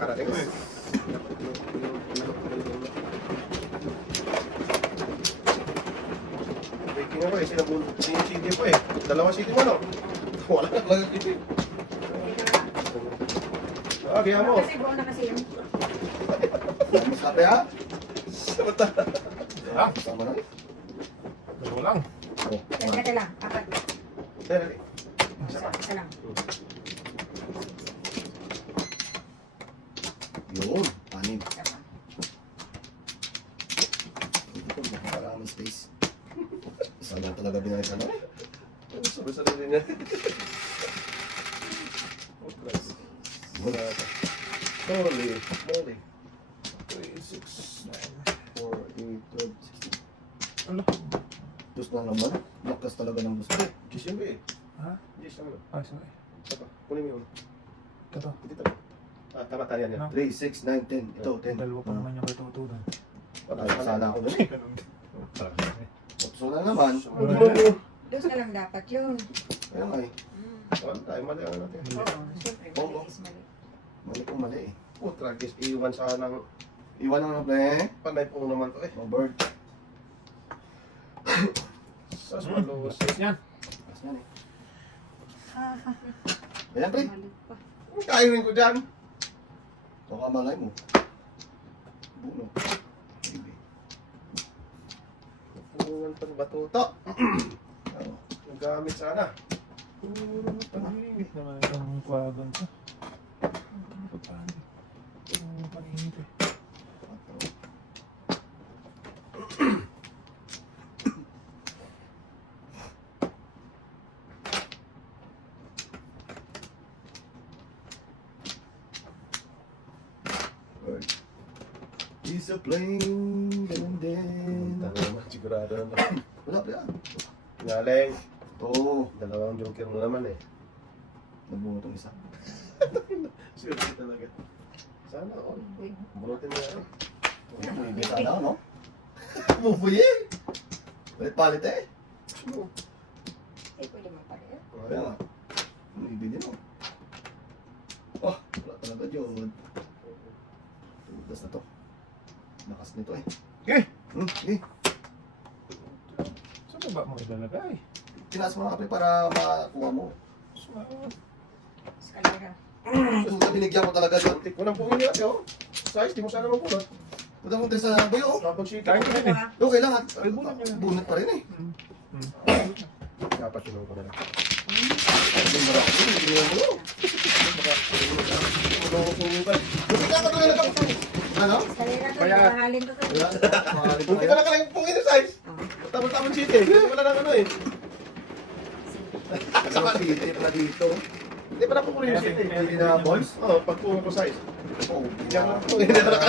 nakakarating. Breaking ako eh, sinabulot yung CD ko eh. Dalawang CD mo, no? Wala na lang yung CD. Okay, mo. Kasi buo na kasi yun. Sabi ha? Samantala. Ha? Sama na. Dalawa lang. Dati lang, apat. Dali. Isa lang. Yun, anim. Isa pa. Ito po, maraming space. Isa lang talaga binalik ano? Sabi sa sarili niya. Wala. Holy moly. 3, 6, 9, 4, 8, 12, 16. Ano? Dus na naman. Lakas talaga ng dus. Kiss yun ba eh? Ha? Kiss naman. Ay, sorry. Isa pa. Kunin mo yun. Ito. Dito. Tama tayo yan. 3, 6, 9, 10. Ito, 10. Dalawa pa naman yung katutunan. Ay, sana ako dun eh. Ganun din. So na naman. Dos na lang dapat yun. Kaya nga eh. Wala tayo, mali ang natin. Oo, siyempre, Oo. mali is mali. Mali kong mali eh. Tragis, iwan sa ng Iwan naman na pre. panay po naman to eh. Oh, bird. Sa smalos. Yan. Mas yan eh. Ayan pre. Mali pa. Kainin ko dyan. Baka malay mo. Buno. Baby. Pupungan pa ba ito? Ano? Nagamit sana. Paningit naman itong kwagon ko. Pagpaano? Paningit eh. Bird. He's a plane. Ganun din. Tama naman, sigurado naman. Wala pre ah. Ngaling, Oo. dalawang joker mo naman eh. Nabungo itong isa. Seriously talaga. Sana all. Uy, Bunutin mo yan. May bisa na no? Bubuyin! Palit-palit eh. eh, pwede magpalit. Kaya nga. May bili no. Oh, wala talaga Jod. Tugas na to. Lakas nito eh. Okay. Okay. Saan ba mo ilalagay? Tinaas mo nga pre para makuha mo. Eskalera. Puta, binigyan ko talaga Jod. Antik mo nang pumili natin oh. Size, di mo sana mapulot. Puta mo sa buyo. Tapos si Kain ko din eh. Okay lang at Bunot niya. bunot pa rin eh. Dapat yun ko na lang. Hindi mo ako. Hindi mo ako. Buti ka doon na ano? Eskalera to, Kaya- mahalin to. Wala. Mahalin Hindi pa ko na kailangan pumili size. Oh. Tapos city. Hindi mo na lang ano eh. Saka dito na dito. Hindi pa na pumuli yung city. Hindi na balls. Oo, pag pumuli ko size. Oo. Diyan lang pumili na lang.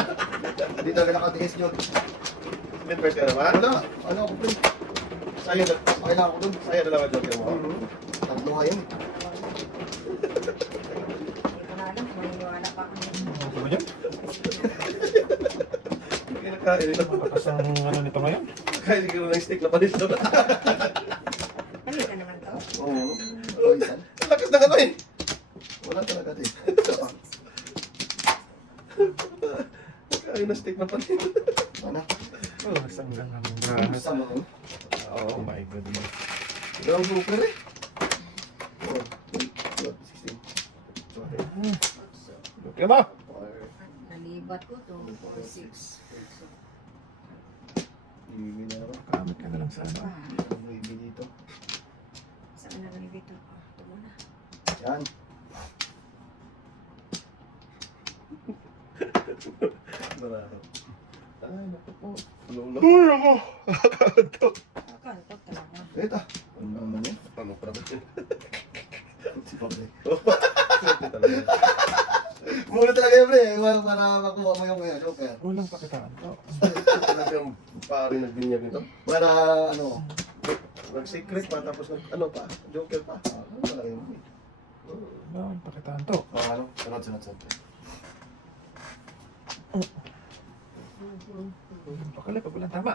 Hindi talaga nakatiis Jod. May pwede naman. Wala. Ano ako pre? Sa'yo na. Kailangan ko doon. Sa'yo na lang ang joker mo. Tatlo nga yun. Hindi ko na alam kung maniniwala pa ako. Ano ba yan? Hindi na kain ito. Malakas ang ano nito ngayon? Kain siguro ng steak na panis doon. Ano ka naman to? Oo. Paisan. Ang lakas ng ano eh. Wala talaga din. Kain na steak na panis. Ano? Oh, isang lang ang ganas. Gusto mo yun? Oh my goodness. Dalawang super eh. 4, 8, 12, 16. Sorry. Okay ba? Nalibat ko to. 4, 6. Ibigay na ako. Kamit ka na lang sa ano. Ibigay dito. Saan na nalibit to? Ito muna. Yan. Marami. Ay, naku po. Lolo. Uy, ako! Kakadok. Kakantok talaga. Ito. Ano naman yan? Ano pa naman yun? Si Pablo. Swerte talaga. Muna talaga yun, pre. Para makuha mo yung joker. Walang pakitaan to. Talagang pari nagbinyag nito. Para ano. Nag-secret pa, tapos ano pa, joker pa. Ano talaga yun? Walang pakitaan to. Ano? Sunod. Pakalay, pag walang tama.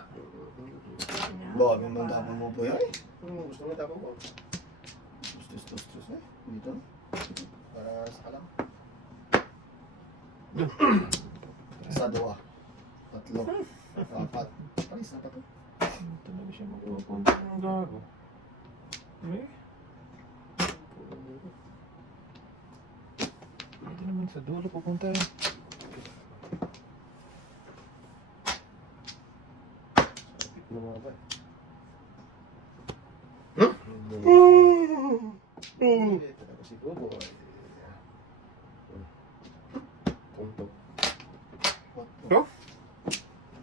Bago yung mandamon mo po yan. Gusto mo tapos mo. Stress eh. Dito. Para sa alam. Isa, dua. Tatlo. Apat. Paris na pa to. Ito na siya magpupunta ng gago. Eh? Pwede naman sa dulo pupunta eh. Lumaba eh. Ito na kasi bobo eh. Tuntok. Go?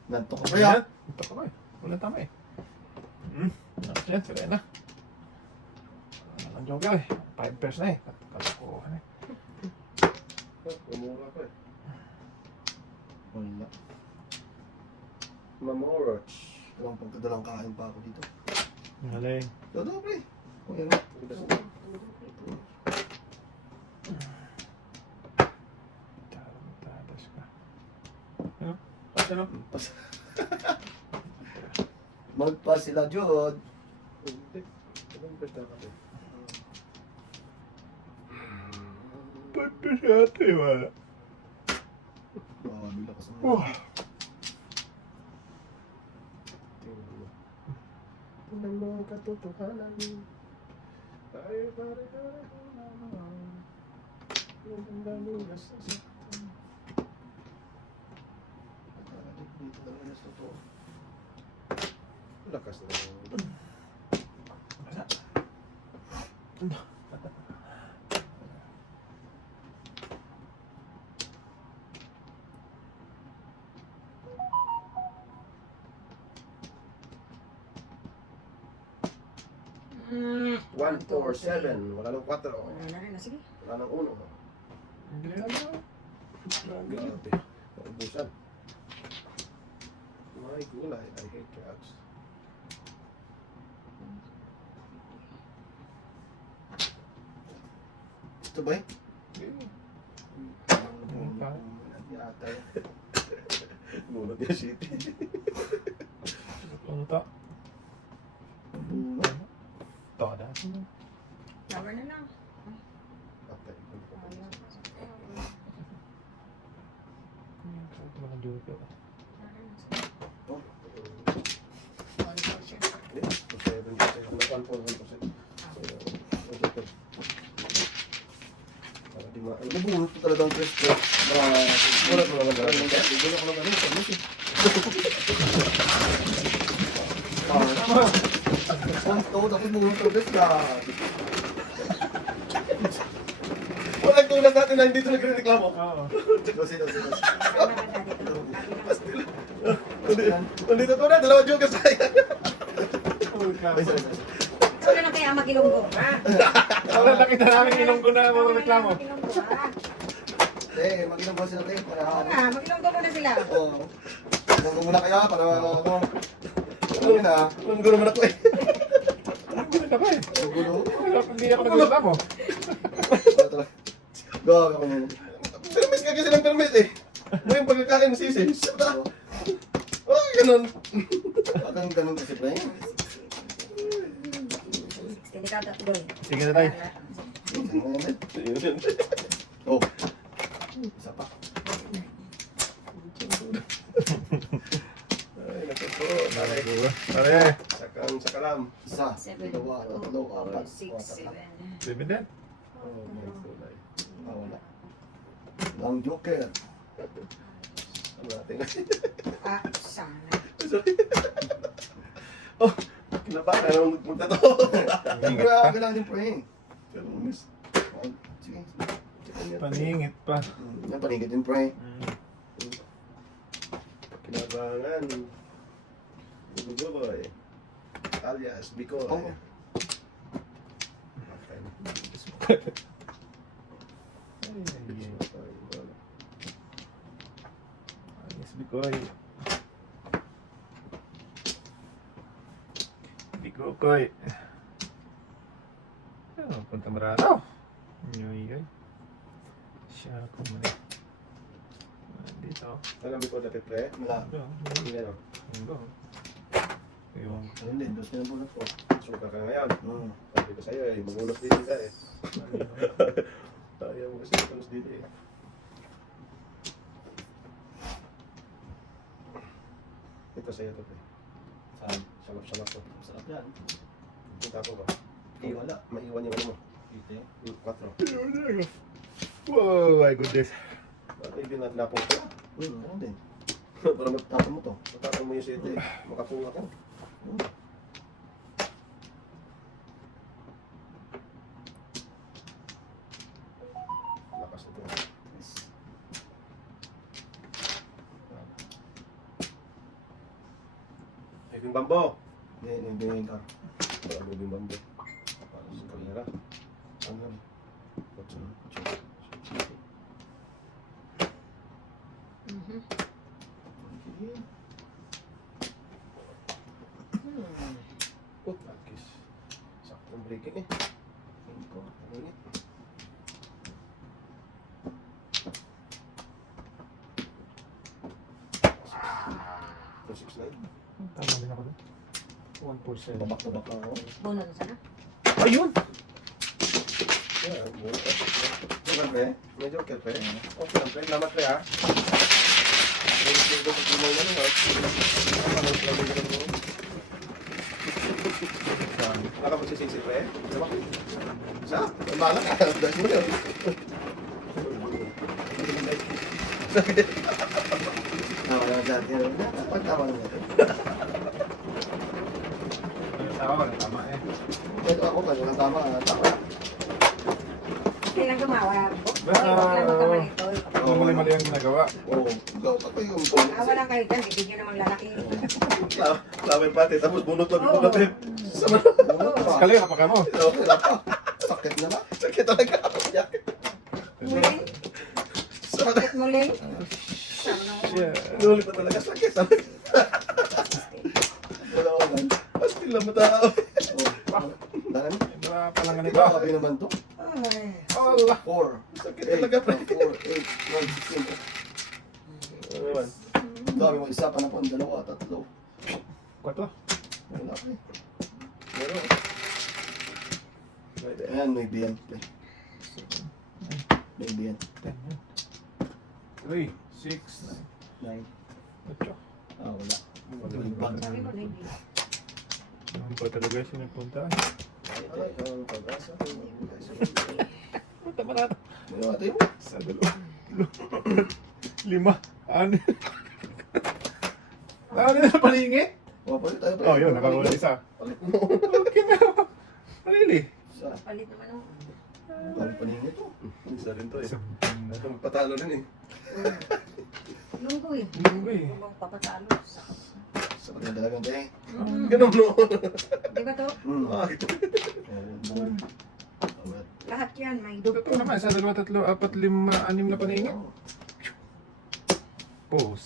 Nanto ko kaya. Ito ka ba eh. Walang tama eh. Yan, sila na. Ang joker eh. 5 pairs na eh. Kalokohan eh. Umura ko eh. Wala. Mamorach. Walang pagkadalang kain pa ako dito. Galing. Dodobre. O yan. Tadas ka. Ano? Ano? Magpa sila, Jod. Hindi. Anong basta ka eh? 5 pairs yata eh. Wala. Baka bila ka sa Wah. Tingnan mo ang katotohanan. Ay, pare-pare ko naman. Yung daming nasasaktan. Dito lang na sa to. Lakas na lang. Mm. 1, 4, 7. Wala nang 4. Wala na rin. Sige. Wala nang 1. Galing. Grabe. Naubusan. My gulay. I hate crabs. Ito ba eh? Yata eh. Bunot yung city. Ano to? Bunot. Toda. Flower na lang. Patay. Ayaw. Ito mga joker. Oh. All portion. Nabunot ko talagang presto. Bunot mo naman dahil. Bunot ko lang ganun. Samus eh. Santo, tapos bunot ko presto. Walang tulad natin na hindi ito nagre-reklamo. Oo. Dosi. Sana ka dito. Nandito to na, dalawang joker sa kanya. Wala na kaya magilonggo. Ha? Wala nakita namin ilong ko na mga reklamo. Magilonggo, ha? Mag-inom ba sila tayo? Para Wala, magilonggo muna sila. Oo. Magilong muna kaya para ano. Ano na? Ang gulo man ako eh. Hindi na ba eh. Gulo. Hindi ako nagreklamo. Go, ako muna. Permis ka kasi ng permis eh. Mo yung pagkakain ng sisi. Oh, ganun. Ganun kasi pre. Hindi ka doon. Sige na tayo. Oh. Isa pa. Ay, nagkito. Taray. Pare. Sakang sakalam. Isa. 7, Dalawa. Tatlo. Apat. 6, 7. Baby din. Oh, my gulay. Wala. Lang joker. Ano natin? Ah, sana. Oh, kinabahan na nung magtato. Paningit pa. Grabe lang din pre. Pero miss. Sige. Paningit pa. Yan paningit din pre. Kinabangan. Bugoy. Alias Bikoy. Oh. Ayos, Bikoy. Bikoy. Ano, punta marano. Yoy. Siya ako muna. Dito. Alam mo ko dati pre? Wala. Hindi na. Ano? Yung Ayun din. Dos na yung bunot ko. Suka ka ngayon. Hmm. Sabi ko sa'yo eh, magulos din ka eh. Ayaw mo kasi magulos din eh. sa'yo to, pre. Saan? Salap-salap to. Sarap yan. Yung tapo ba? Wala. Maiwan yung ano mo. Ite. Yung 4. Wow, my goodness. Bakit yung binadlapo ko? Ano din? Para Tapon mo to. matapon mo yung sete. Makapunga ka. Lakas nito. Ibing bambo. Hindi yung car. Para ibing bambo. Para sa kamera. Ano yan? Kotse. Mhm. Oh, lagis. Saktong breaking eh. Ang init. Two, 6, 9. Tama din ako doon. 1%. Babak-babak lang ako. Bunot na sana. Ayun! Yeah, buo. Joker, pre. May joker, pre. Okay lang, pre. Lamat, pre, ha? Nakapagsisisi, pre? Diba? Isa? Bala ka. Dahil mo yun. Tama na dati. Pagtama na natin. Tama eh. Ito ako kasi walang tama. Tama. Kailan gumawa? Basta- Huwag lang magkamalito. Kung mali-mali ang ginagawa. Oo. Ikaw, ako yung Walang kayo dyan, hindi nyo namang lalaki. Lawin pati, tapos bunot pa, Oo. bunot eh. Sama. Kali, kapag mo. Sakit na ba? Sakit talaga. Muling? Sakit muling? Yeah. Nuli pa talaga, sakit. Sakit. Wala ko man. Pasti lang matao. Oo. Dami. Iba palang ganito. Ikaw, kapi naman to. Ay. Allah! 4. Sakit talaga, pre. 4, 8, 9, 16. Ano man? Dami mo, isa pa na po, dalawa, tatlo. 4. Wala ko eh. Meron. Pwede. Ayan, may biyan. May biyan. 3, 6, 9. 8. Ah, wala. Sabi ko na hindi. Ano pa talaga sinipunta? Ay, ang pag-asa. Punta pa natin. Ano natin? Sa 2, 5, 6. Ano na palingit? O, palit tayo. Oh, yun, nakawala isa. Palit mo. Okay na. Really? Isa. Palit naman ako. Palit paningin ito. Isa rin to eh. Ito patalo rin eh. Lunggo eh. Lunggo eh. Lunggo papatalo. Sa pati dalagang tayo. Ganun no. Di ba to? Bakit? Lahat yan, may Totoo dugtong. naman, 1, 2, 3, 4, 5, 6 na paningit. Pos.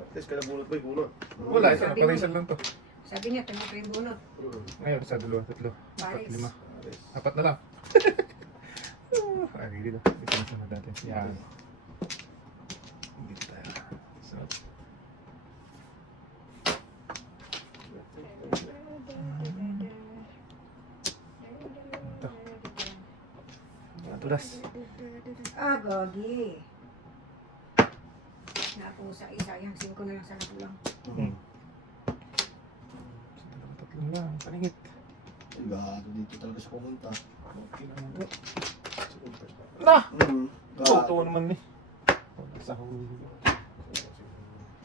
At least kada bunot ba yung bunot? Wala, isa na parisan lang to. Sabi niya, tanong ko yung bunot. Ngayon, 1, 2, 3, 4, 5, 6. 4 na lang. Ay, dito. Dito na sunod natin. Yan. Dito tayo. So, ito. Yan, tulas. Ah, gogi. Napusa isa, yung 5 na lang sana kulang. Hmm. 2, 3 lang. Paningit. Gato dito talaga siya pumunta. Okay naman to. Na! Hmm. Ito naman eh. Sa huli.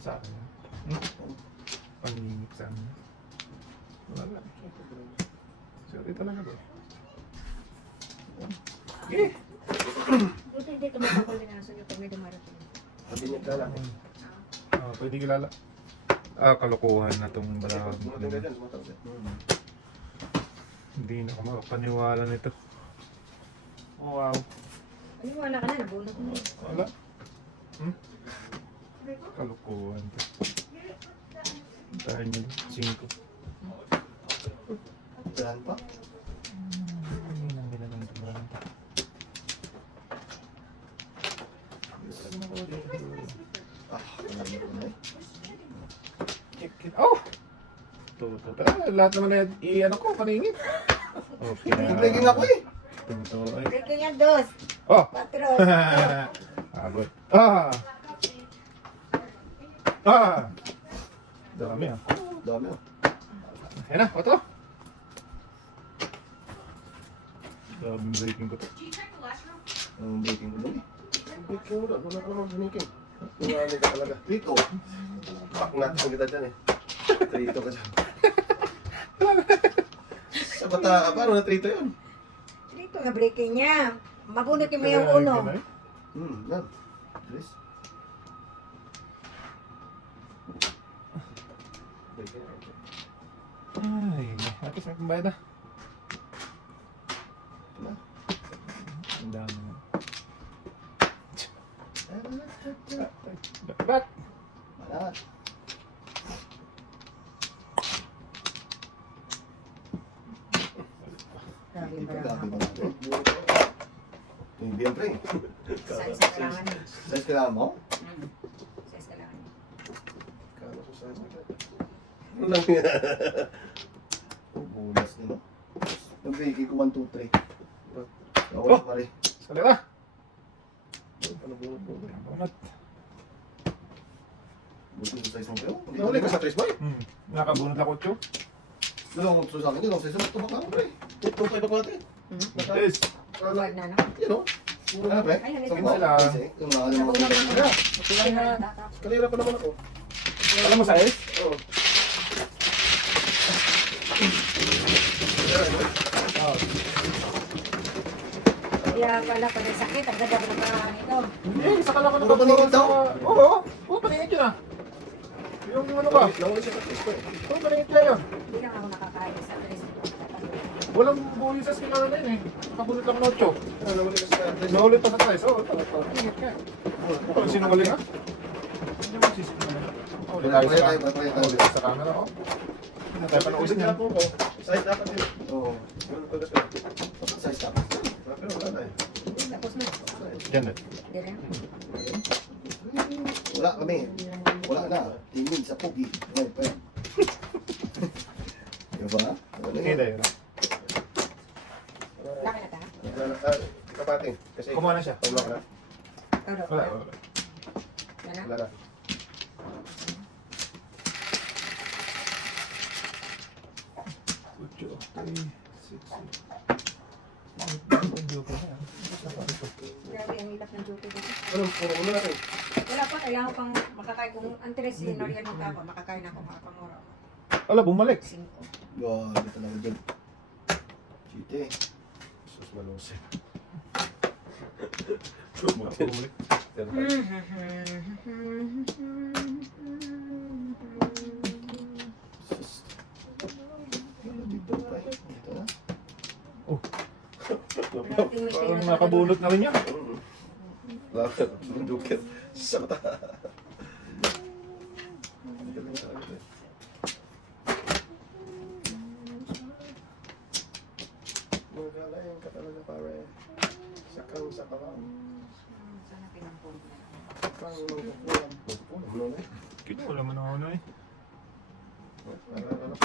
Sa akin. Paningit sa amin. Wala lang. Sorry talaga ba? Okay. Buti hindi tumatapal din aso niyo pag may dumarating. Sabi niya lalaki. Pwede kilala. Kalokohan na itong balawag. Dumating ka dyan, dumating ka. Hindi na ako makapaniwala nito. Oh, wow. Ay, wala ka na, nabunot mo. Wala. Kalokohan to. Tayo nyo. 5. Dahan pa. Hindi nang ginagawa ito ba? Wala na po na eh. Check it. Oh! Tuto. Pero lahat naman na i-ano ko, paningin. Okay na. Nagregin ako eh. Tuto. Ay. Ito niya, 2, Oh! 4. Abot. Ah! Ah! Dami ah. Dami oh. Ayan na, otro. Daming breaking ko to. Ang baking ko dun eh. Baking mo doon. Wala ka naman biniking. Tunganin ka talaga. Dito. Paknat mo kita dyan eh. Trito ka dyan. Sa bata ka, paano na trito yun? Dito na breaking niya. Mabunot yung may uno. Yan. Chris. Ay, at least may pambayad na. Na. Ang dami na. Back! Malat. Grabe Dito ba gabi ba naman? natin? Hindi yan pre. Size kailangan niya. Size kailangan mo? Size kailangan niya. Kala ko sa akin. Ano lang yan? Bulas din no? Ang baking ko 1, 2, 3. Ako Oh! pare. Salera! Ano bunot-bunot? Bunot. Buti sa size mo pero. Nahuli ka sa Trace Boy? Nakabunot ako, Chu. Dalawang gusto sa akin. Dalawang size mo. Tumak ako pre. Itong kayo ba natin? Yes! Forward na, no? Yan o. Ano pre? Ay, Sabi halika mo? sila. Yung mga ano mo. Nauna lang Kaya, Okay na. kanina pa naman ako. Alam mo size? Oo. Oh. Kaya pala pala sakit. Ang ganda pa ng ito. Hindi, sakala ko Puro paningit daw? Oo, puro paningit yun ah. Yung ano ba? Nahuli siya sa Trace Boy. Puro paningit kayo. Hindi lang ako nakakain sa tres. Walang buhay sa skinala na yun eh. Nakabunot lang ng 8. Nahuli ka sa Trace Boy. Naulit pa sa tries. Oo, ito. Paningit ka. Oh, sinungaling ah. Hindi mo sisinungaling. Oh, Pare, tayo pare, sa pare, pare, oh, pare. sa camera oh. Hindi tayo panoorin Kasi yan. po ko. Side dapat yun. Oo. Ano ko kasi? Size dapat. Pero wala na eh. Tapos na. Diyan eh. Hindi rin. Wala kami. Wala na. Tingin sa pugi. Ngayon pa yan. Diba? Ano Hindi, yun? yun ah. Laki na ta. Kapating. Kasi Kumuha na siya. pag na. Todo. Wala, wala. Yan na. Wala na. Ocho, okay, 6, 8. Grabe ang hilap ng joke dito. Ano? Puro ulo natin. Wala pa. Kailangan pang makakain. Kung antres si Norian mo ka makakain ako makapangoro. Ala, bumalik. 5. Grabe talaga dyan. Chite. Sus malose. Bumalik. Sus. Dito pa eh. Dito na. Parang nakabulot na rin yan. Lakad. Dukit. Sa mata. Magalayan ka talaga pare. Sakang sakang. Sana pinampun na. Sakang magpupulam. Magpupulam. Ano na eh? Kita, wala man ako na eh. Ano?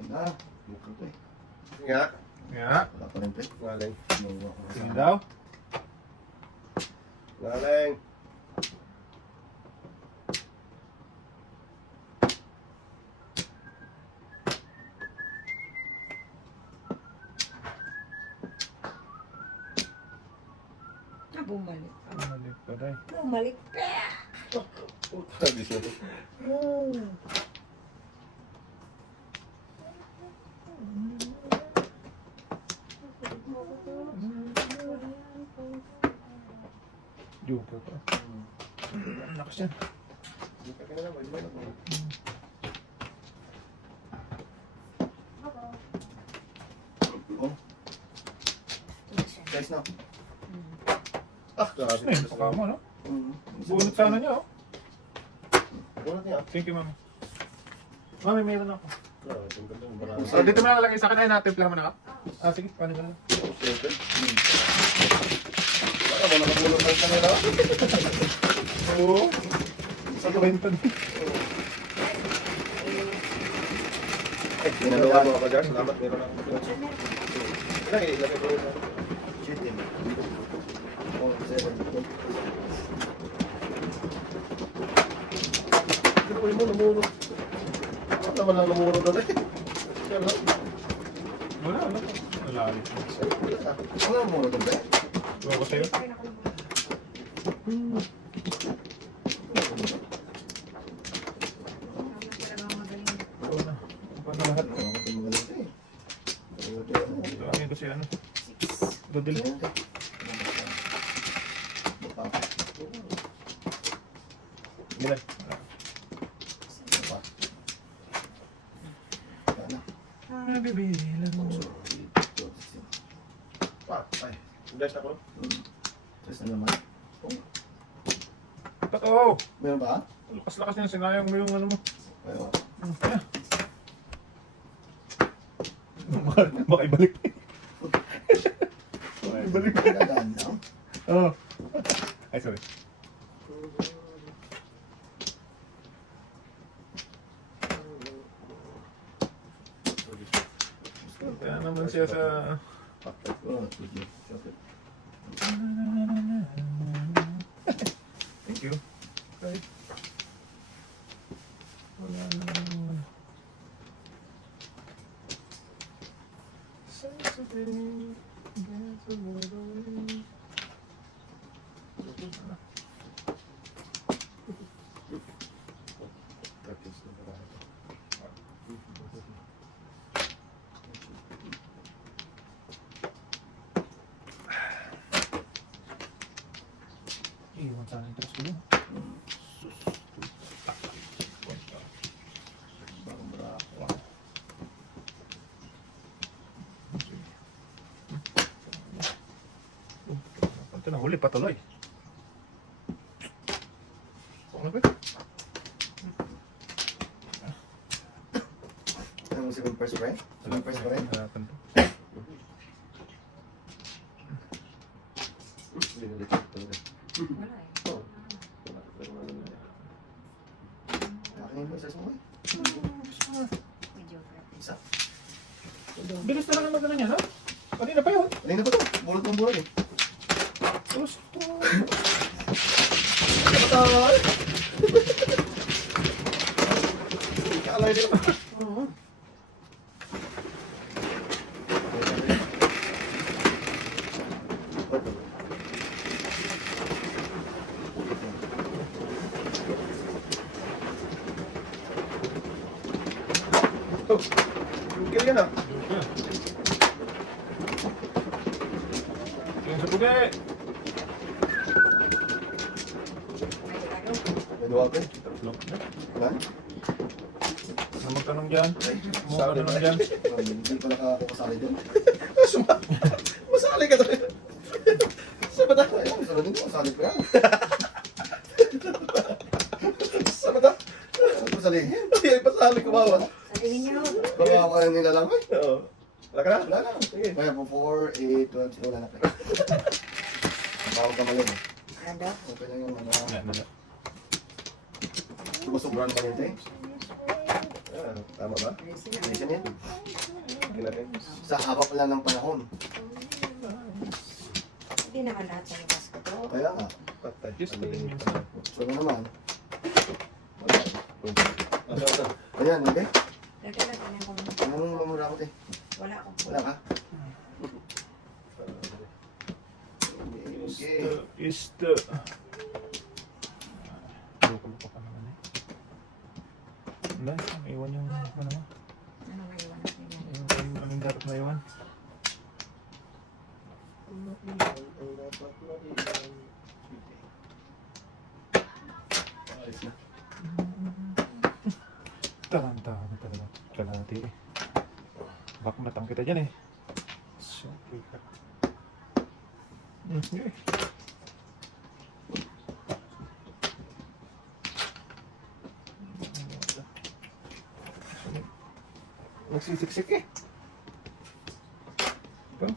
Wala. Bukal ko eh. Nga. Nga, Wala pa rin pre. Ngaling. Mawa ko na tingin sana. daw. Ngaling. Bumalik. Bumalik pa rin. Bumalik. Sabi siya. Joker pa. Lakas yan. Oh, size na. Ah, grabe. Ano yun? Baka mo, no? Mm. Bunot sana niya, oh. Bunot niya. Thank you, mami. Mami, meron ako. Grabe, ang ganda ng barang. So, dito mo na lalagay sa akin. Ay, natimplahan mo na ka. Ah, sige. Paano ka na? Siyempre. Baka mo nakabulot ng kanila. Oo. Sa kwento din. Ay, ginagawa mo ka dyan. Salamat, meron ako. Ilan, ilagay ko yun. Chitin. Oh, 7. Pero mo, namuro. Ano naman lang namuro doon eh. Yan lang. Wala. Malalim. Ano ang muna doon ba? Gawa ko sa'yo. Kain ako. Talagang magaling. Oo na. Paano lahat? Ano ako ito magaling ito eh. Dami kasi ano. Dodil. Bilan. Nabibilang mo. Ay, guys ako. Tres na naman. Totoo! Meron ba? Lakas-lakas niya. Sinayang mo yung ano mo. Ayun. Kaya. Baka ibalik. Baka ibalik. Dadaan lang. Oo. Ay, sorry. Kaya naman siya sa... Oh, sige. Chocolate. Thank you. Okay. Wala na. Sensitive. That's a little. Iwan sa akin terus dulu. Bagong brako. Ito na huli patuloy. Ano ba? Ano mo 7 first pa rin? 7 first pa rin? Harapan to. Wala eh. Akin yung process mo eh. Medyo crap. Isa. Bilis na lang magana niya, no? Kanina pa yun. Kanina pa to. Bulot ng bulot eh. Gusto. Patay! Kaalay din naman. Oh, yung kill yan ah. Tingin sa pugi. May duwa ka eh. Wala? Ano magtanong dyan? Ano magtanong dyan? Hindi pala ka ako kasali doon. Masali ka doon. Saan ba tayo? Ayun, sarap din ko. Kasali ko yan. Saan ba tayo? Kasali. Ay, pasali ko bawat. Sabihin niyo. Baka kaya nila lang eh. Oo. Wala ka na? Wala na. Sige. Kaya po 4, 8, 12, wala na kayo. Bawag ka mali eh. Ano? Okay lang yung mga Ano? sumusubran pa rin ito eh. Ah, tama ba? Condition yan. Hindi natin. Sa habak lang ng panahon. Hindi naman lahat sa labas ko to. Kaya nga. Patay. Just Ano tingin yun? sa... So na naman. Asa? Ayan, hindi. Dagdagan ka na ko. Anong mamura ko eh? Wala akong Wala ka? Okay. Is the... Loko-loko pa naman eh. Wala, iwan yung... Ano mo? Ano nga iwan natin yan? Anong dapat na iwan? Ayos na. Tahan-tahan talaga. Kalahati eh. Baka matang kita dyan eh. So, okay. Nagsisiksik eh. Ito.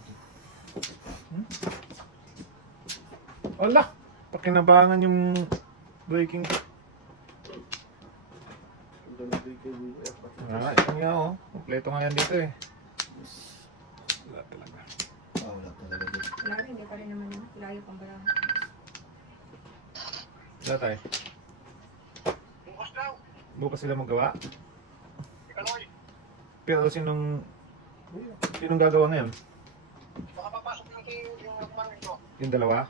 Wala! Pakinabangan yung breaking. Ito nga oh. Kompleto nga yan dito eh. Wala talaga. Ah, wala pa. talaga. Wala rin, hindi pa rin naman yun. Layo pang barang. Wala tayo. Bukas sila magawa. Pero sinong gagawa ngayon? Baka papasok yung kumano ito. Yung dalawa?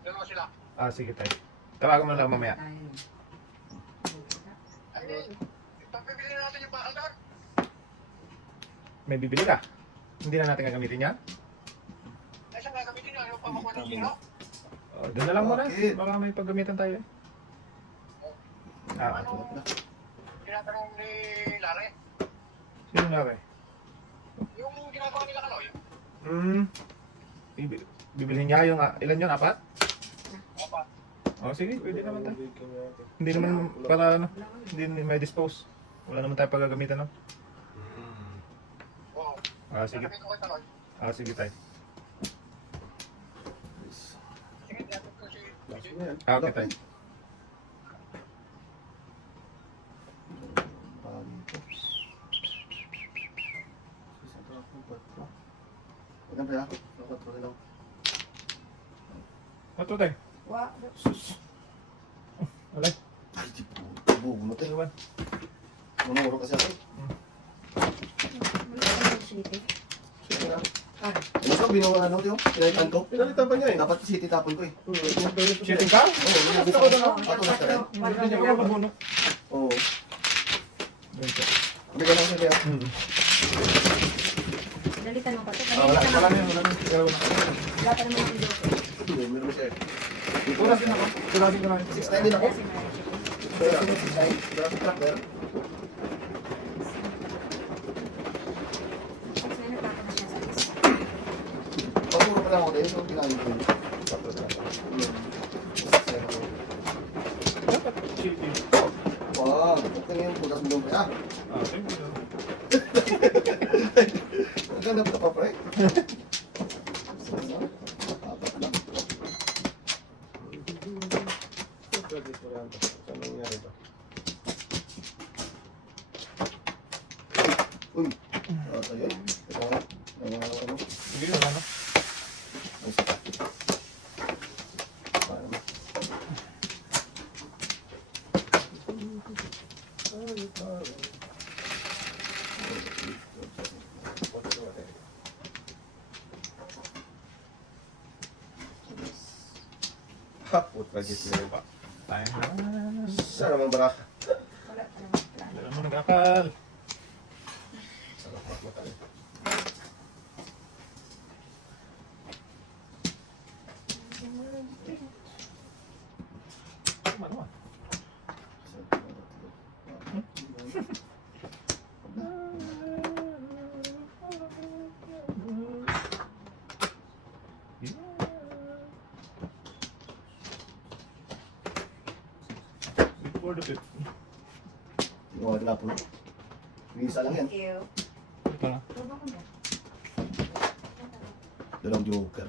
Dalawa sila. Ah, sige tayo. Tawagan mo na lang mamaya. Ay, pagpipili natin yung bakal doon. May bibili ka? Hindi na natin gagamitin yan? Ay, saan gagamitin nyo? Yung pamakuha ng sino? Oh, doon na lang muna. Bakit? Baka may paggamitan tayo. Ah, Ano tinatanong ni Lare? sino na rin? Yung ginagawa nila Kaloy? Bibilhin niya yung, ilan yun? 4? Opa. Oh, sige, pwede naman tayo. Hindi naman para ano, hindi may dispose. Wala naman tayo paggagamitan, no? Oo. Ah, sige. Sabi ko kay Kaloy. Ah, sige tayo. Sige, dapat ko si... Ah, okay tayo. Maganda ya. Nakatro lang. Ito tayo. Wa, Wala. Ay, di po. Bubunot eh. Iwan. Manuro kasi ako. wala rin city. Sige na. Ano ka, binuha ano ito? Pinalitan ko? Pinalitan pa niya eh. Dapat city tapon ko eh. Shooting ka? Oo, Gusto ko doon, no? Ato na siya rin. Hindi niya ako mabuno. Oo. Ganito. Bigyan lang siya kaya. Dalitan mo pa ito. Ah, wala na yun, wala na yun. Siguro na. Wala pa naman akong joke. Meron siya eh. Tulas din ako. Tulasin ko na yun. 6'9" din ako. Kasi meron siya. Pero sino 6'9"? Graphic tracker. Kasi nagkaka na siya sa isa. Pagpuro pa lang ako din. So, ginamit ko. Dapat shooting. Wow, ito nga yung putas mo doon. Ah, Ah, siyempre. naghanap ka pa pre. Apat lang. Saan nangyari ito? Uy. Ayun. Ito nga. Ano? Sige, wala na. Ang saka. Paano? Ha, putra git na yun pa. Tayo na. Saan naman bara? Wala pa naman plan. Wala mo nag-akal. Sarap mata eh. Ano ah? Before the fifth. Yung mga tinapon. Isa lang yan. Thank you. Ito na. Tulong ko ba? Dalawang joker.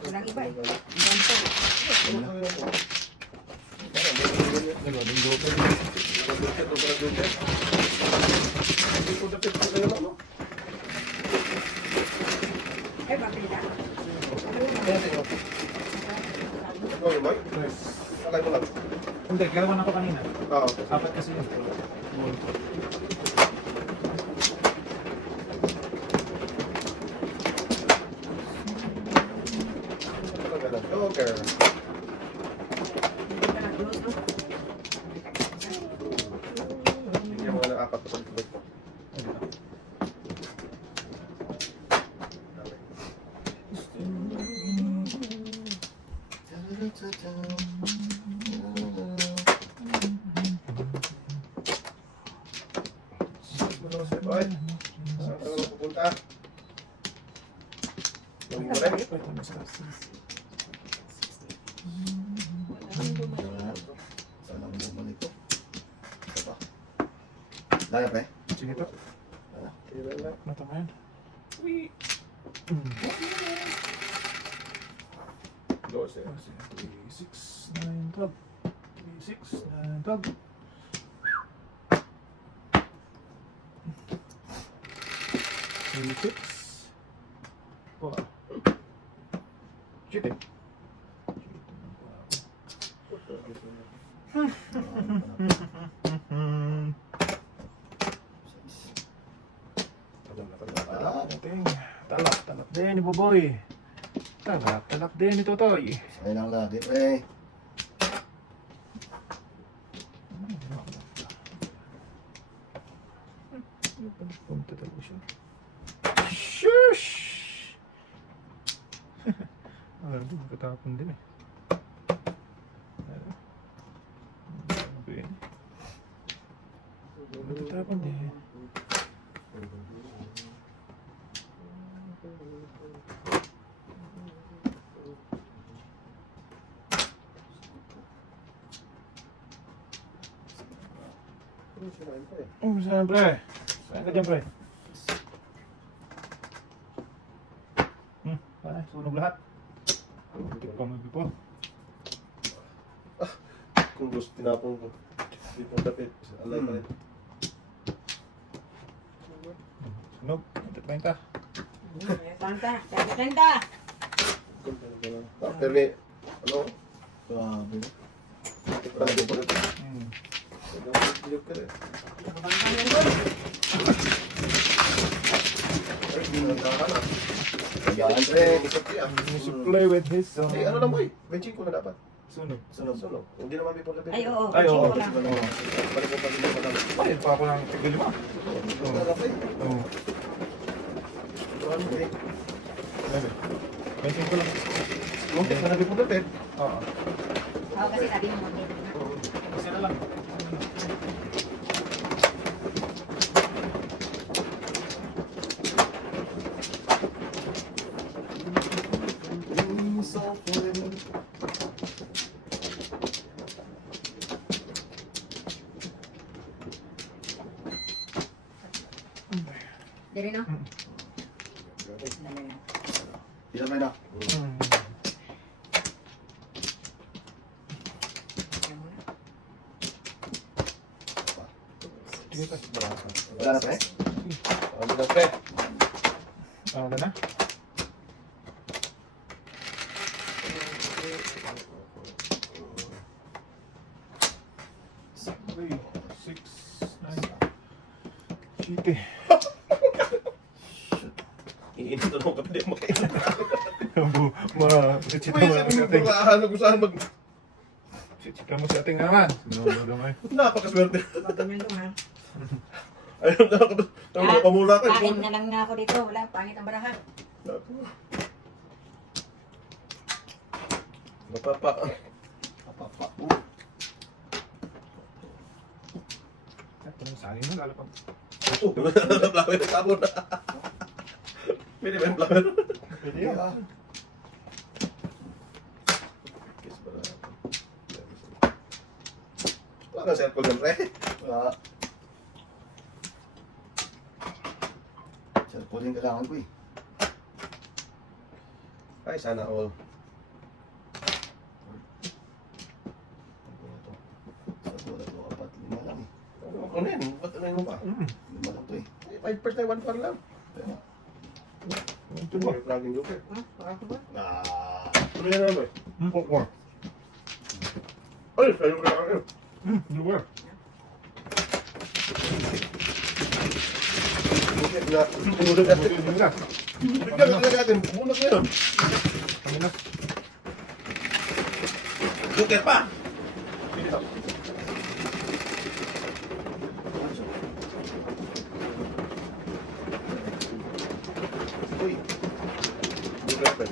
Walang iba eh. Ganito. Nagawin joker. Ay, bakit Ayan sa'yo. Oh, yung mic? Alay mo lang. Hindi, gagawa na ko kanina. Oo. Apat kasi yun. Joker. Hindi ka nag-close, no? Bigyan mo nga ng 4 na pagkabay ko. Oy, saan ka naman pupunta? Yung mo rin? Sana mo bumalik ko. Ito pa. Daya pre. Sige to. Kailan na? Mata mo yan. Uy! 12. 3, 6, 9, 12. 3, 6, 9, 12. 36. Wow. Shit eh. Talak din ni Boboy. Talak din ni Totoy. Sa'yo lang lagi, pre. Punta talaga siya. Shush! Alam ko, magkatapon din eh. Magkatapon din eh. Saan pre? Saan ka dyan pre? Sunog lahat. Hindi ka magpipo. Kung gusto, tinapon ko. Hindi pong dapit. Alay pa rin. Sunog. Magtatbenta. Santa, Santa. Pero may, ano? Grabe. Parang di pa rin. Bilog ka rin. Ay, hindi mo nagkaka na. Yan, pre. He should play with his son. Eh, ano lang boy? Benching ko na dapat. Sunog. Sunog. Sunog. Hindi naman before the Ay, oo. Ay, oo. Chico lang. Balik ko pa rin naman lang. Ay, pa ako ng tigil-lima. Oo. Mention ko lang. Muntik na before the bed. Oo. Oo, kasi sabi mo mag Kasi na lang. Dari no? Ilan ba na? Sige pa. Wala na, pre? Ano na pre? Wala na? Three, 6, 9. Shit eh. Iinit na ako kapag di mo kayo. Sitsita Uy, mo sabi si mo, ating. ano kung saan mag... Sitsita mo si ating naman. Napakaswerte. Ganyan lang ha. Ayun na ako. Tama, pamula ka. Kain na lang nga ako dito. Wala, pangit ang barahan. Napapa. Papapa. Sayang mo, lalapag. Oh, flower na sabon. Pwede ba yung flower? Pwede Hindi yun. ah. Kiss ba na? Wala kang circle dyan, pre. Wala. Cellphone yung kailangan ko eh. Ay, sana all. Sa wala ko, 4, 5 lang eh. Ano yan? Ba't ano yun pa? 5 lang to eh. 5% na 1 par lang. Kaya, Ito ba? Laging joker. Ha? Para ko ba? Ano yan naman? Popcorn. Ay, sa'yo ko na kayo. Lugar. Bukit na. Bunod natin. Lugar. Bigyan ka natin. Bunod na yun. Kami na. Joker pa! Dito. Uy. Joker pa.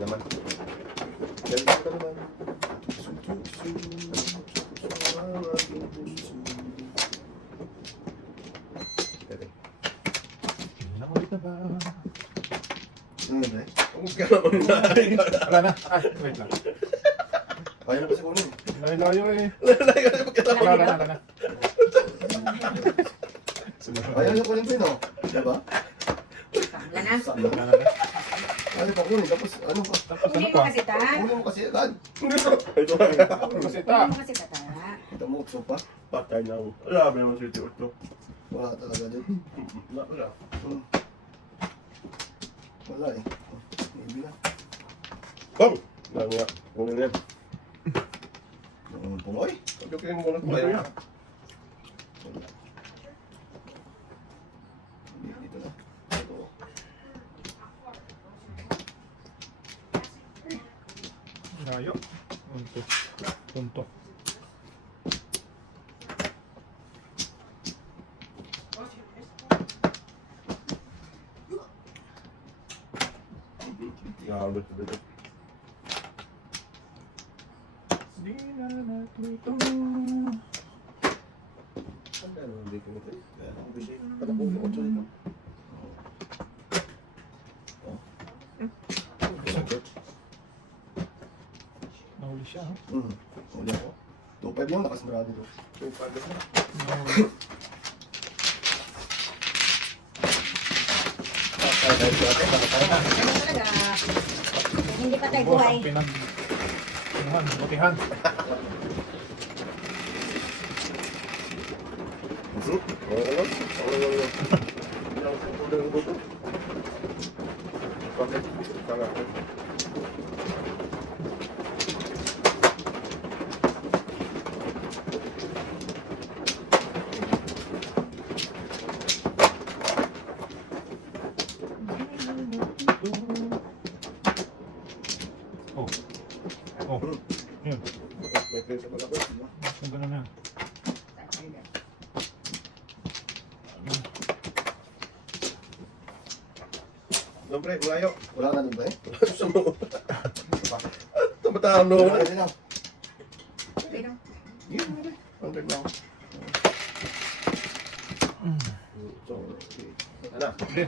Naman. Ganda ka naman. Nakulit na ba? ano yun eh? Huwag ka naman na. Wala na. Ay, wait lang. Kaya mo kasi kunin. Layo eh. Lalay ka na pagkatapos. Wala na. Kaya nyo kunin pa yun oh. Diba? Wala na. Sakto. Wala na. Ano pa kunin? Tapos ano pa? Tapos ano Hindi mo pa? kasi ta. Kunin mo kasi agad. Ito lang. Kasi Hindi ta. mo kasi ta. Kita mo, so pa. Patay na ako. Wala ba naman si Tio ito? Wala talaga dun. Wala. Hmm. Wala eh. Oh, maybe na. Bang! Wala nga. Kunin yan. Pungoy. Pagkakin mo na Ano tayo. yan? Wala. Hindi, dito na. Ito. Layo. Punto. Punto. Nakabot na dito. Di na natuto. Ang gano'n dito nito eh. Kaya ako busy. Patapulo ko dito. Nahuli siya, ha? Huli ako. 2.5 lang, nakasmarado to. Yung pagod na. Nahuli. Ay, dahil sa atin, nakatayo na. Ano talaga? Hindi pa tayo Boss, buhay. ang pinag... Inuhan, butihan. Oo lang. Oo lang. Ilang pupulo yung buto. Bakit? Tanga ako. Oh. Oh. Yun. May trace sa malaki. Yung ganun na. Doon pre, malayo. Wala na din ba eh? Sumo. Tumatalo. Wala na lang. Pero, Yun, wala. 100 lang. So, ano? Hindi.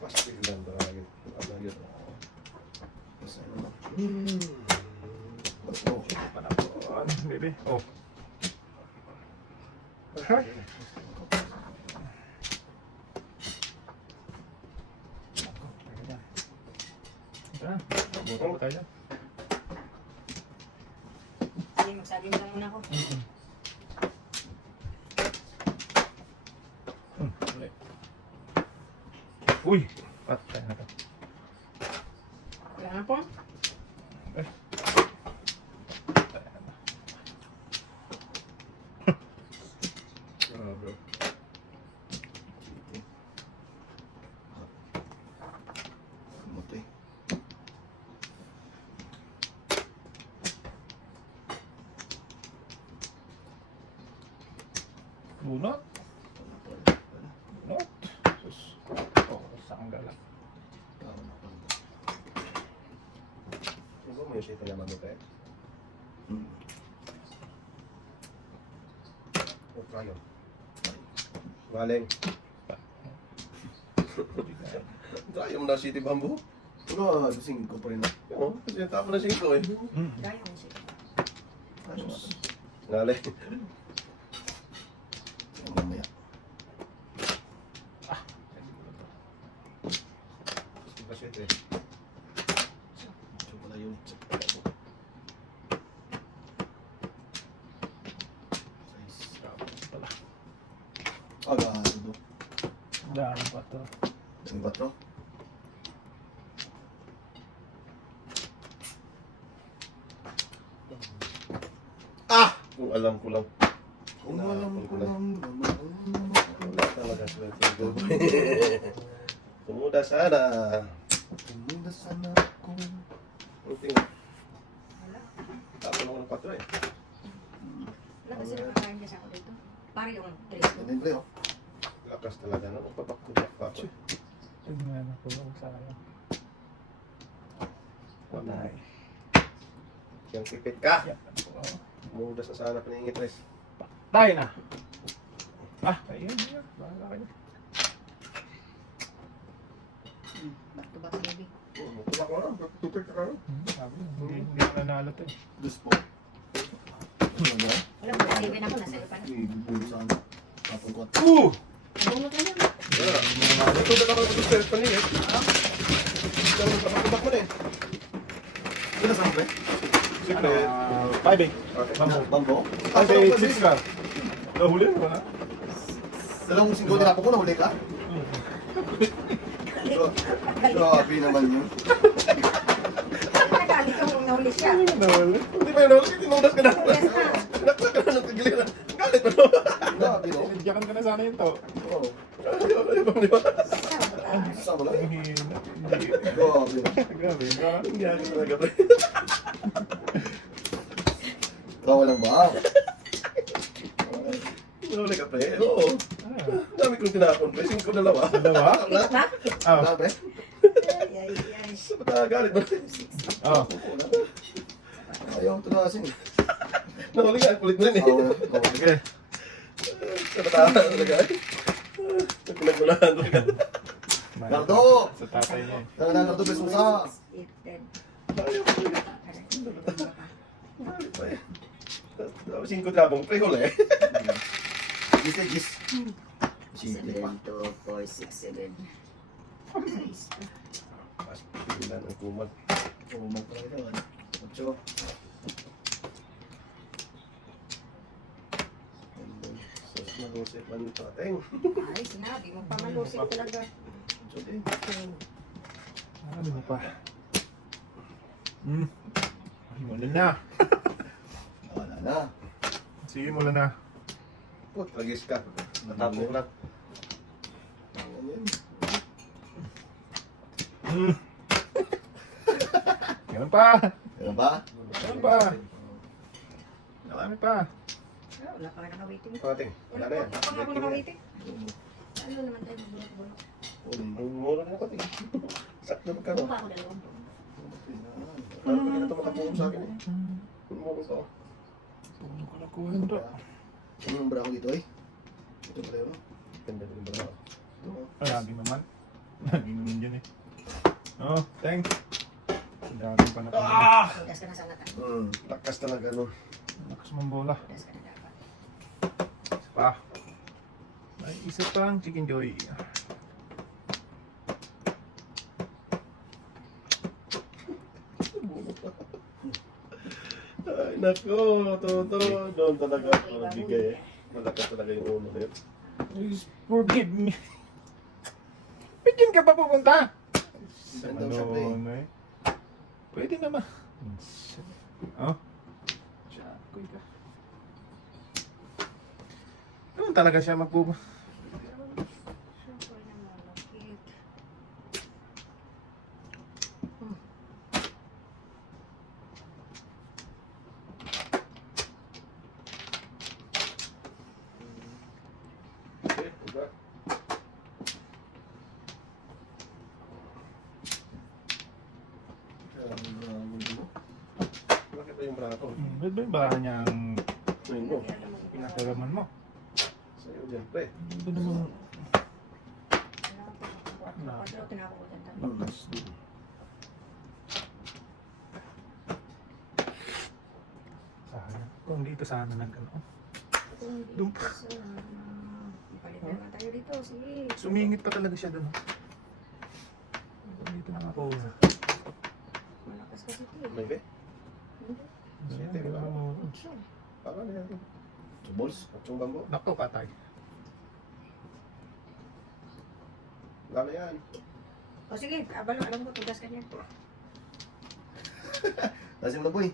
Pastig lang talaga. Ano yun? Basta ano lang. Oh. Panapuan, baby. Oh. Ay. Ito na. Buto pa tayo. sige, magsabi mo lang muna ako. Ulit. Uy! Patay na to. Wala na po. Eh. Bro. Matay. Bunot. Bunot. Sus. Oh, saan galak. Ano mo yung sito naman ito eh? O, trayo. Galing. Trayo mo na City Bamboo. Wala, lasing ko pa rin. Oo, kasi yung tapo na 5 eh. Gaya mo siya. Ano na? Galing. Mamaya. Kasi ito eh. Ito pala yun. Pala. Agado. Dami pa to. Ang bato. Kung alam ko lang. Kung alam ko lang. Wala talaga sila ito. Tumuda sana. Tumunda sana ako. Ang tingin. Tapos ako ng 4 eh. Wala kasi nakakain kasi ako dito. Para yung trace ko. Ganun pre oh. Lakas talaga no? Papak-papak pa ako. Sige nga na po. Sayang. Patay. Siyang kipit ka. Yan. Tumuda sa sana paningit res. Tayo na. Ah, ayun. Ayun. Bahala kayo. Back to back baby. Tulak ko lang. Tupit ka lang. Sabi, hindi ko nanalo to eh. Dus po. Ano ba? Wala po, baby na ako. Nasa iyo pa na. Ibubulo sana. Tapos ko. Bunot lang yun. Ito na ako sa paningit. 5-8. Bambo. Bambo. 5-8, 6 ka. Nahuli mo na. Dalawang singgo nila po ko, nahuli ka? Grabe naman yun. Nagalit ka kung nahuli siya. Nahuli. Hindi ba yun ako? Tinudas ka na. Yes na. Nakla ka na ng tigiliran. Galit mo no? Grabe no? Sinadyakan ka na sana yun to. Oo. Di ba? Sama lang. Ang hina. Hindi. Grabe. Grabe. Grabe. Hindi ako talaga pre. Ikaw walang ba? Nahuli ka pre. Oo. Ah. Dami kong tinapon pre. 5 dalawa. Dalawa? Ikot na? Ah. Grabe. Ay, ay, ay. Sa bata galit mo. Oh. Ayaw tunasin. Nahuli ka. Kulit mo rin eh. Oo. Sige. Sa bata talaga eh. Pinagmulahan talaga. Gardo! Sa tatay niya. Nanganan ka to, bes mo sa... 5 drabong pre huli. Gis na gis. Simple pa. 2, 4, 6, 7. Nice. Mas pigilan ang kumag. Oo, magpapalagay naman. 8. Sus, malusip man ito ateng. Ay, sinabi mo pa malusik talaga. 8 din. Ano mo pa? Mula na. Wala na. Sige, mula na. Oh, tragis ka. Natapos na. Ano yun? Yan pa. Ano ba? Yan pa. Marami pa. Wala pa naka-waiting. Ateng, wala na yan. Wala pa ako naka-waiting. Ano naman tayo bulak-bulak? Ang mura na ako. Sakto na magkano. Ano pa ako dalawang? Parang hindi na ito makapulong sa akin eh. Mura ko. Ano ko nakuha ito? Ano yung bra ko dito eh? Ito pala yun. Ganda din ba? Ay, lagi naman. Lagi naman dyan eh. Oh, thanks. Ang dami pa na pa. Tugas ka na sa ngatan. Lakas talaga no. Lakas mong bola. Tugas ka na dapat. Pa. May isa pang chicken joy. Ay nako, toto. Doon talaga ako nabigay eh. Malakas talaga yung ulo nito. Please forgive me. Pwede ka pa pupunta? Ganda siya pre. Ano eh? Pwede naman. Oh? Siyakoy ka. Naman talaga siya magpupunta. Siyempre naman, nakit. Okay, diba? Bakit ba yung brato? Ba't ba yung baka niyang Ayun mo. pinakalaman mo? Sa'yo dyan, pre. Ito naman Pero tinakutan tayo. bakas. Sayang. Kung dito sana nag-ano. Doon pa. Ipalit na naman tayo dito. Sige. Sumingit pa talaga siya doon. Dito na ako. Malakas kasi ito. May be? Sige, di ba mo? Para na yan. So balls. Atyung bambo. Nako, patay. Wala na yan. O sige, alam ko, tugas ka niyan. Tasin mo na boy.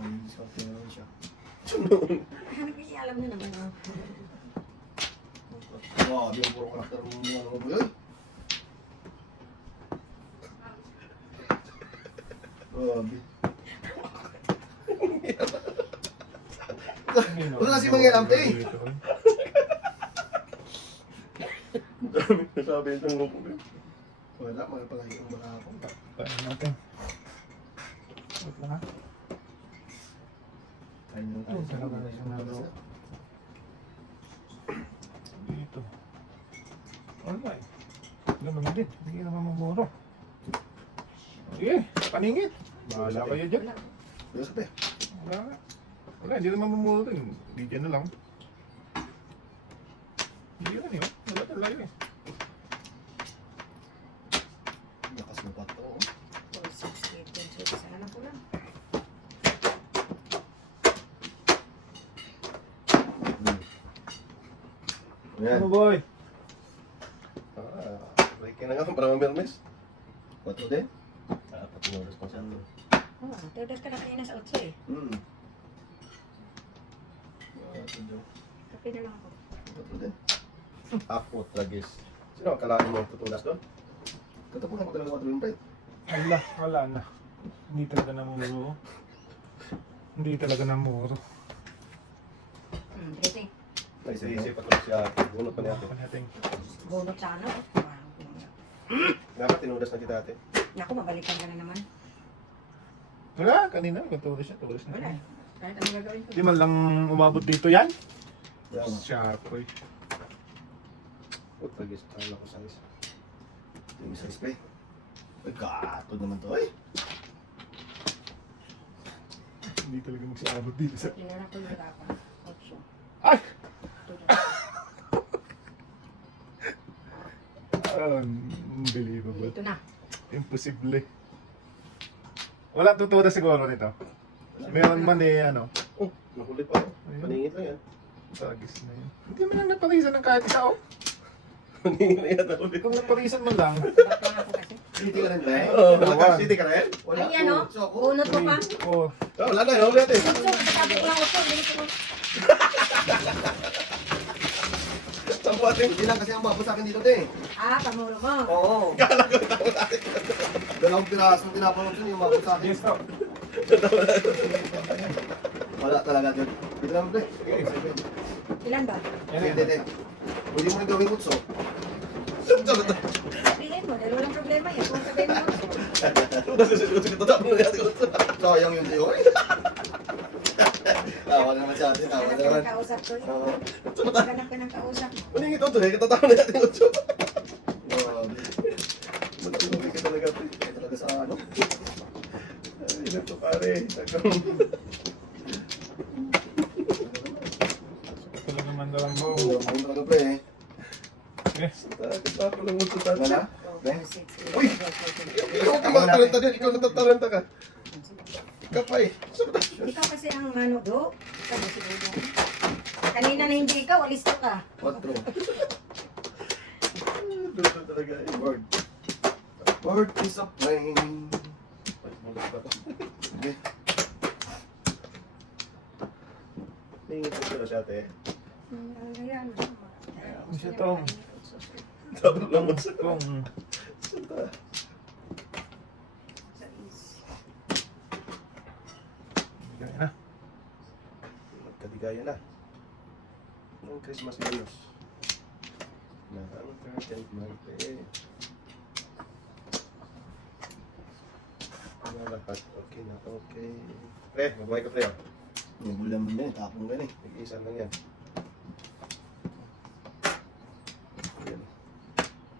Ay, swerte na naman siya. Ano kasi alam niyo naman. Oh. Wow, di yung puro karakter mo mga ano boy. Grabe. Wala kasi mangyalam te. Dami na sabi itong grupo. Wala, mga palahi ang mga ako. Tayo natin. Wait lang ha. Kain lang tayo. Oh, talaga na siya nalo. Dito. Alright. Ganun din. Hindi naman mamuro. Sige, paningit. Bahala kayo dyan. Wala. Diyos ka te. Wala nga. Wala, hindi naman mamuro din. Hindi dyan na lang. Hindi yun eh. Wala talaga eh. Lakas mo pa to. O, 6. Yan. Ano boy? Breaking na nga, para mamirmis. 4 din. Pati yung responsible. Oo, tudas ka na kanina sa 8 eh. Hmm. Kape na lang ako. 4 din. Apo, tragis. Sino ang kalahin mo tutulas doon? Tatapunan ko talaga 4 yung plate. Wala na. Hindi talaga namuro. Hindi talaga namuro. Dressing. Ay, isip pa tuloy siya. Bunot pa niya ate. Panating. Bunot sa ano? Dapat tinudas na kita ate. Naku, mabalikan ka na naman. Wala, kanina. Tulis na. Wala. Kahit ano gagawin ko. Di man lang umabot dito yan. Yan. Sharp boy. Oh, tragis. Kala ko size. Yung size pa eh. Ay, gato naman to eh. Hindi talaga magsiabot dito sa... Tingnan ko yung dapat. 8. Ay! Unbelievable. Ito na. Imposible. Wala tutuda siguro nito. Meron man eh, ano. Oh, mahuli pa ako. Paningit lang yan. Tagis na yun. Hindi mo lang naparisan ng kahit isa, oh. Paningit na yan. Nahuli. Kung naparisan mo lang. Ba't lang ako kasi? City ka rin ba eh? Oo, City ka rin? Wala. Ay, ano? So, ako. Bunot mo pa. Oh, Oh, wala na. Nahuli ate. Ito, sabi ko lang 8. Ganito ko. Sampo ate. Hindi lang kasi ang babot sa akin dito te. Ah, pamuro mo. Oo. Dalawang pirasong tinapalong yun yung babot sa akin. yes, to. Wala talaga dyan. Dito naman pre. Ilan ba? Yan, Hindi, hindi. Pwede mo rin gawin utso. Sabihin mo, dahil walang problema yan. Kung sabihin mo, Sayang yun tayo eh. Tawa naman sa atin. Tawa hanap ka naman. ng kausap ko. Oo. Hanap ka ng kausap mo. Paningit ito eh. Katatawa na natin ito. Grabe. Matulungin ka talaga ate. Kaya talaga sa ano. Ay, ito pare. Talaga naman dalang mo. Ang talaga pre eh. Yes. Kita ko lang mo sa Wala na? Pre? Uy! Ikaw ka makataranta din. Ikaw natataranta ka. Ikaw pa eh. Ikaw kasi ang manudo. Ikaw na siguro. Kanina na hindi ikaw, alis ka. 4. Dito talaga eh. Word. Word is a plane. Okay. Tingin ko sila siya ate. Ayan. Ano siya tong? Tapos lang mo sa Tong. Ganyan na. Magkadigaya na. Ang Christmas bonus. Na ang 13th month eh. Ano lahat? Okay na, okay. Pre, mabuhay ka pre oh. May bulan mo yan. Tapong ka na eh. Nag-iisa lang yan. Yan.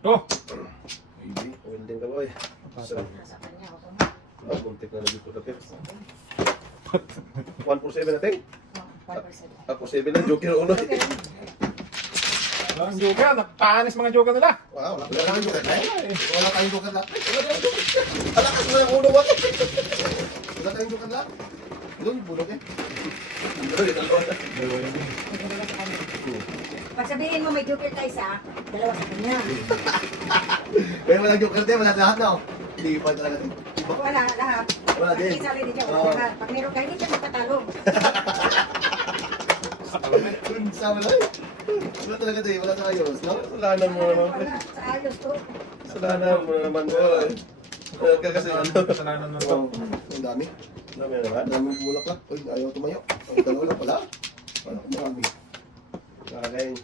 Oh! Baby. Oil din ka boy. So, Nasa kanya, ako. buntik na nandito na pero. 147 natin? 5%. Ako 7 na, joke yung ulo. Okay lang. Ang joker, nagpanis mga joker nila. Wow, Wala tayong joker na eh. Wala tayong joker lahat. alakas mo yung ulo mo. Wala tayong joker lahat. Doon, bulog eh. Pag sabihin mo may joker tayo sa, dalawa sa kanya. Pero walang joker din. Wala lahat na. Hindi pa talaga. Wala, lahat. Wala din. Pag isali din siya, Oo. wala lahat. Pag meron kayo, hindi siya magtatalo. Sa wala eh. Wala talaga din. Wala sa ayos. No? Kasalanan mo naman. pre. Wala, sa ayos to. Kasalanan mo naman boy. Kasi ano? Kasalanan mo to. Oo. Ang dami. Dami na naman. Ang daming bulak lang. Uy, ayaw tumayo. Ang dalawa lang pala. Wala ko marami. Nakakain.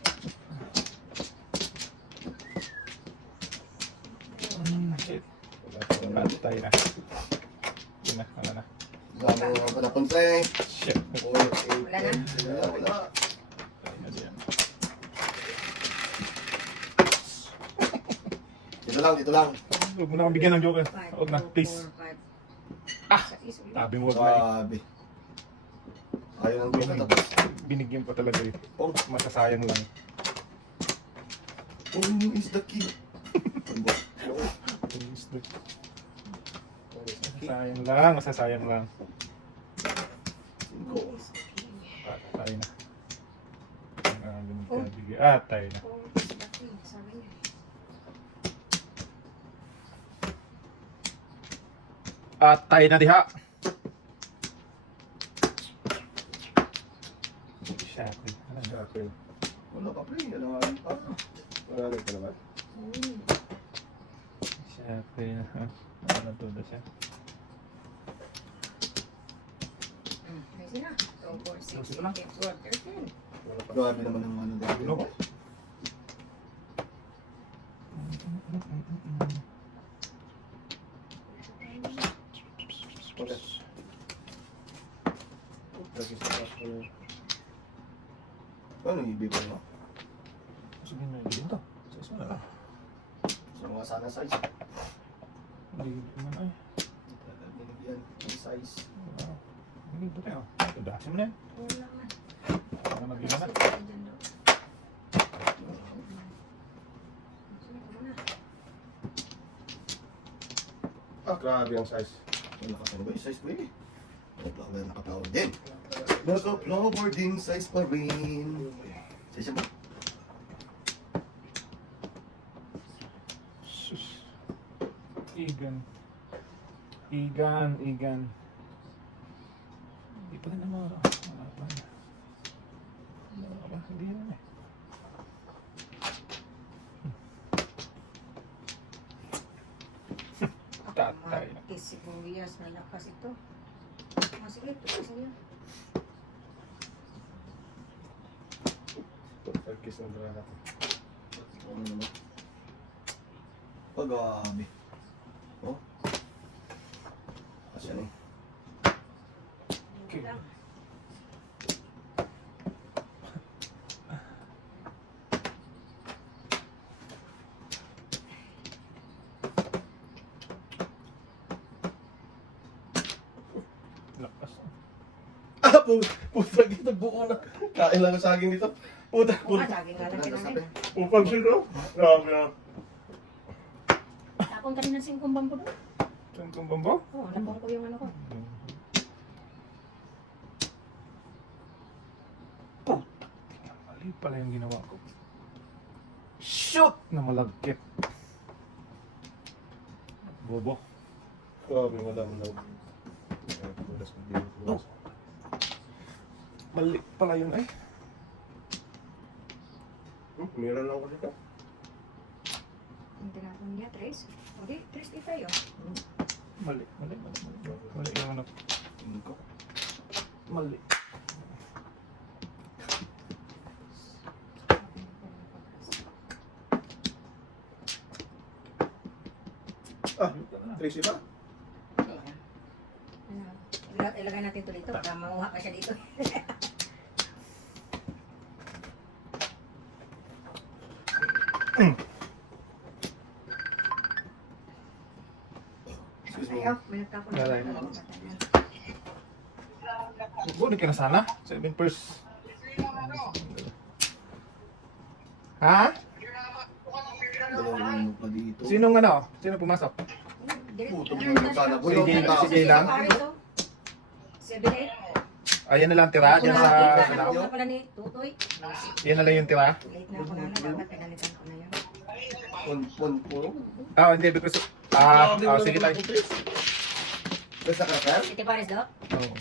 Shit. Patay na. Yun na, wala na. Ang dami nga pa napunta eh. Shit. Wala Wala na. Wala. Patay na dyan. Dito lang, dito lang. Huwag mo na akong bigyan ng joker. 5, Huwag na, 2, please. 4, 5. Ah! Sabi mo huwag na eh. Grabe. Ayaw ng joker tapos. Binigyan pa talaga eh. Oh, Masasayang lang. who is the king? Masasayang lang, masasayang lang. Patay na. Magkabigay. Ah, tayo na. Oh, dati, sabi niya. At tayo na diha. Shackle. Shackle. Wala pa pre, alangan pa. Marami pa naman. Shackle. Ano to na siya? Ayun na. 2, 4, 6, 8, 13. Wala pa. Grabe naman ang ano dito. No. Okay. Lagi sa taas ko na. Ano yung ibibig mo? Sige na yun to. Size mo na lang. So mga sana size. Hindi naman ay. Yan, yung size. Hindi ba tayo? Ito dasin mo na yan. Wala man. Para mag-iba na. Dyan daw. Sige, tama na. Ah, grabe ang size. Malakas ano ba yung size ko eh? Flower, naka-flower din. Naka-flower din, size pa rin. Size mo? Sus. Igan. Igan. Hindi pa rin naman. Wala pa. Hindi naman eh. Tatay. Matis sibuyas, malakas ito. Oh, sige, ito kasi niya. Pag-kiss ng dala natin. Ano naman? Pag-abi. Oh? Kasi ano eh? Okay. Lang. Lakas. Ah, puta dito, buo na. Kain lang ang saging dito. Puta, Oo nga, saging nga lang Ano sabi? kinain. Upag siguro. Grabe na. Tapon ka rin ng singkumbang ko doon. Saan kong bambo? Oo, napon ko yung ano ko. Puta. Tingnan, mali pala yung ginawa ko. Shoot! Na malagkit. Bobo. Grabe, wala mo lang. Bulas mo din. Oh. Mali pala yun ay. Meron lang ako dito. Ang tinapon niya, 3. O di, 3 di tayo. Mali yung ano. Tingin ko. Mali. Ah, Tracy ba? Ano, ilagay natin ito dito para manguha pa siya dito. Excuse me. Ayaw, may nagtapon na. Alright. Bunin ka na sana. 7 pers. Ha? Dalawang pa dito. Sinong ano? Sino pumasok? Puto mo yung sana. Si Jay- si Jay lang? 7-8. Ayan na lang tira. Diyan sa... Nakuha pala ni Tutoy. Yan na lang yung tira. Late na ako na dapat pinalitan ko na yun. Puro. Ah, hindi. Because... sige tayo. Basta ka, sir? Iti Paris daw? Oo.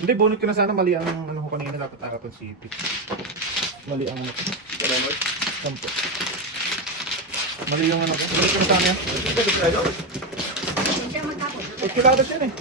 Hindi, bunot ko na sana. Mali ang ano ko kanina. Dapat Arapan City. Mali ang ano ko. Salamat. Sampo. Mali yung ano ko. Bunot ko na sana yan. Siya magtapon. Eh, kilala siya eh.